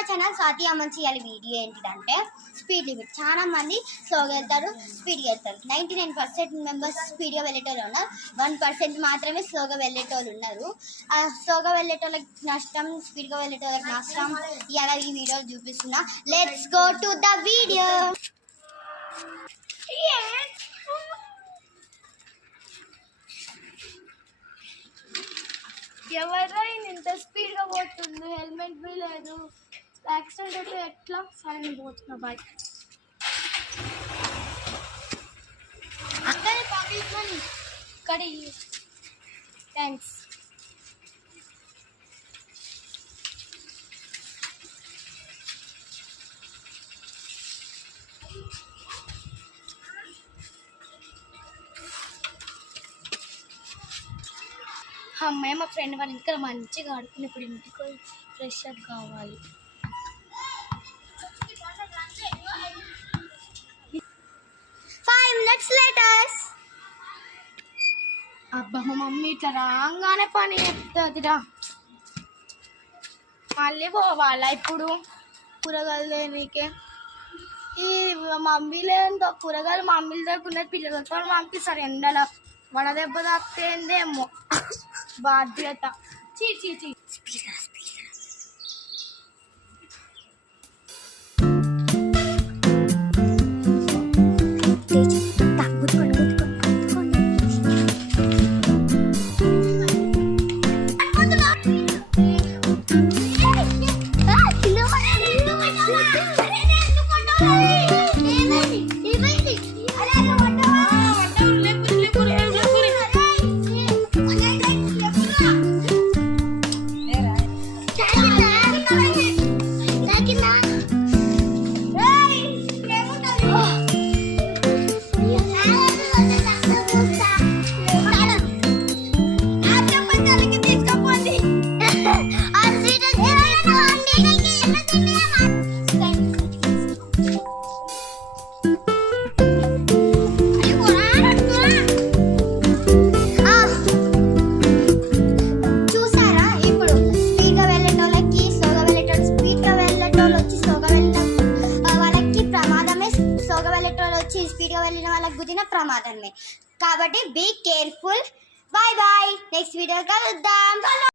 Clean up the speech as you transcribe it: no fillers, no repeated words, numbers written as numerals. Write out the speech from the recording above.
My channel Swathi Amanchi. ఇవాళ video ఏంటిదంటే speed limit. చాలా మంది స్లోగా వెళ్తారు, స్పీడ్గా వెళ్తారు. 99% మెంబర్స్ స్పీడ్గా వెళ్ళేటోళ్ళు ఉన్నారు, 1% మాత్రమే స్లోగా వెళ్ళేటోళ్ళు ఉన్నారు. స్లోగా వెళ్ళేటోళ్ళకి నష్టం, స్పీడ్గా వెళ్ళేటోళ్ళకి నష్టం. ఇవాళ ఈ వీడియో చూపిస్తున్నా. Let's go to the video. ఎవరైనా ఇంత స్పీడ్గా పోతుంది, హెల్మెట్ బి లేదు, యాక్సిడెంట్ అయితే ఎట్లా? సరే నేను పోతున్నా, బాయ్. అక్కడ పబ్లిక్ మనీ ఇక్కడ. థ్యాంక్స్. అమ్మాయి మా ఫ్రెండ్ వాళ్ళ ఇంటికి మంచిగా ఆడుకుని ఇప్పుడు ఇంటికి ఫ్రెష్ అప్ కావాలి. అబ్బా మా మమ్మీ ఇట్లా రాగానే పని చెప్తుందిరా. మళ్ళీ పోవాలా ఇప్పుడు కూరగాయలు లేనికే? ఈ మమ్మీ లేదో కూరగాయలు మమ్మీలు దగ్గర పిల్లలతో పంపిస్తారు ఎండలో. వడదెబ్బ తాకుతేందేమో బాధ్యత. చీ చీ చీ. స్పీడ్గా వెళ్ళిన వాళ్ళకి గుద్దిన ప్రమాదమే. కాబట్టి be careful. Bye bye. Next video కలుద్దాం.